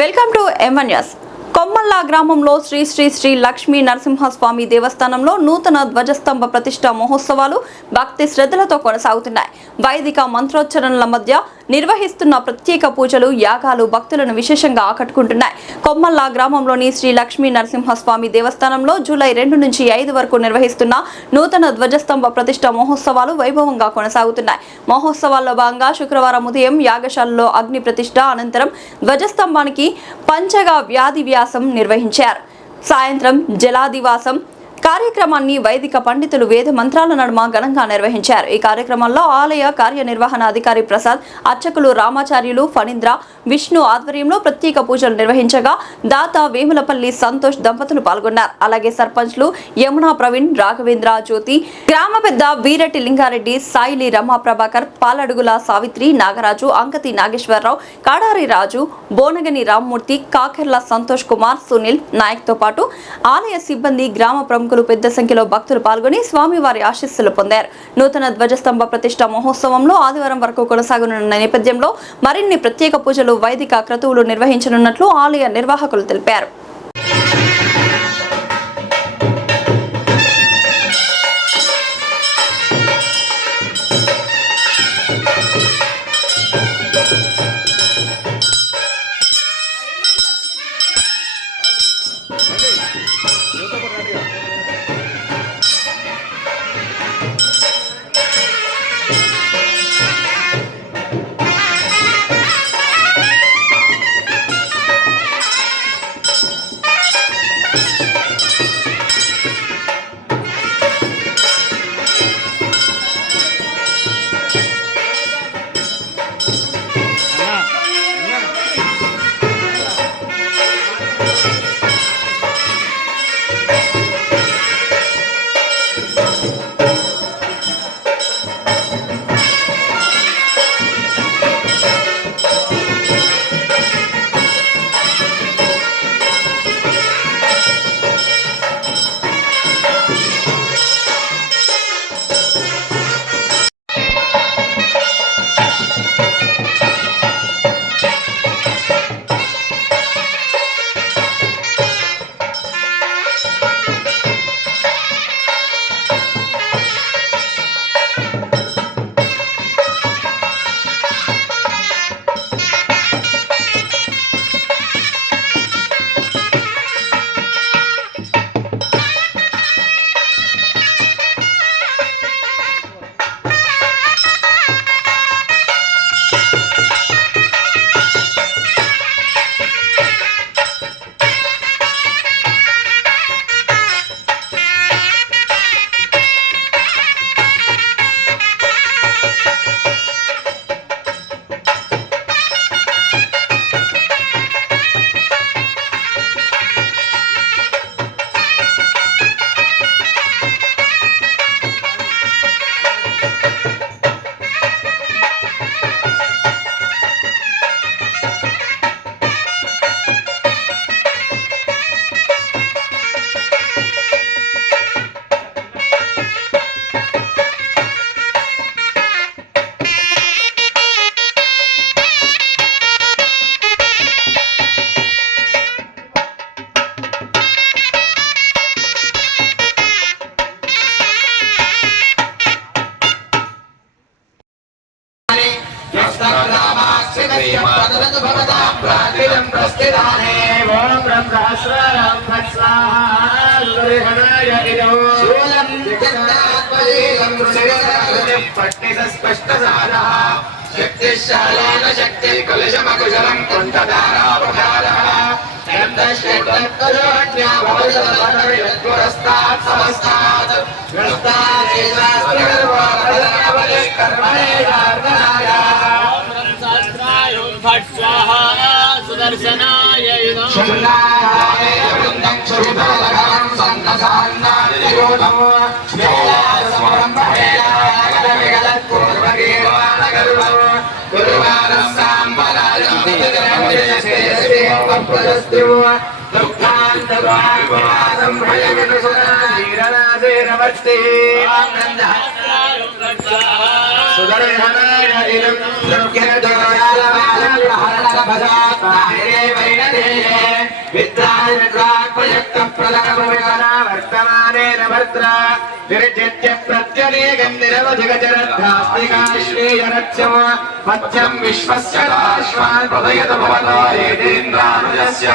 Welcome to M1 news. కొమ్మల్ల గ్రామంలో శ్రీ శ్రీ శ్రీ లక్ష్మీ నరసింహస్వామి దేవస్థానంలో నూతన ధ్వజస్తంభ ప్రతిష్ఠ మహోత్సవాలు భక్తి శ్రద్ధలతో కొనసాగుతున్నాయి. వైదిక మంత్రోచ్చరణల మధ్య నిర్వహిస్తున్న ప్రత్యేక పూజలు యాగాలు భక్తులను విశేషంగా ఆకట్టుకుంటున్నాయి. కొమ్మల్ల గ్రామంలోని శ్రీ లక్ష్మీ నరసింహస్వామి దేవస్థానంలో జూలై 2 నుంచి 5 వరకు నిర్వహిస్తున్న నూతన ధ్వజస్తంభ ప్రతిష్ఠ మహోత్సవాలు వైభవంగా కొనసాగుతున్నాయి. మహోత్సవాల్లో భాగంగా శుక్రవారం ఉదయం యాగశాలలో అగ్ని ప్రతిష్ఠ అనంతరం ధ్వజస్తంభానికి పంచగా వ్యాధి వ్యాసం నిర్వహించారు. సాయంత్రం జలాదివాసం కార్యక్రమాన్ని వైదిక పండితులు వేద మంత్రాల నడుమ ఘనంగా నిర్వహించారు. ఈ కార్యక్రమంలో ఆలయ కార్యనిర్వహణ అధికారి ప్రసాద్, అర్చకులు రామాచార్యులు, ఫణీంద్ర, విష్ణు ఆధ్వర్యంలో ప్రత్యేక పూజలు నిర్వహించగా దాత వేములపల్లి సంతోష్ దంపతులు పాల్గొన్నారు. అలాగే సర్పంచ్లు యమునా ప్రవీణ్, రాఘవేంద్ర, జ్యోతి, గ్రామ పెద్ద వీరటి లింగారెడ్డి, సాయిలి రమా ప్రభాకర్, పాలడుగుల సావిత్రి, నాగరాజు, అంకతి నాగేశ్వరరావు, కాడారి రాజు, బోనగని రామ్మూర్తి, కాకెర్ల సంతోష్ కుమార్, సునీల్ నాయక్ తో పాటు ఆలయ సిబ్బంది, గ్రామ ప్రముఖులు పెద్ద సంఖ్యలో భక్తులు పాల్గొని స్వామివారి ఆశీస్సులు పొందారు. నూతన ధ్వజస్తంభ ప్రతిష్ఠ మహోత్సవంలో ఆదివారం వరకు కొనసాగనున్న నేపథ్యంలో మరిన్ని ప్రత్యేక పూజలు, వైదిక క్రతువులు నిర్వహించనున్నట్లు ఆలయ నిర్వాహకులు తెలిపారు. సుదర్శనాయ సుదర్శనాయ वर्तमानेन भद्रा विरचित्य प्रत्यनेकं निरवधिगजरद्धास्तिकाश्रीयरक्षम मध्यं विश्वस्य दाश्वान् प्रदयत भवतो येदेन्द्रानुजस्य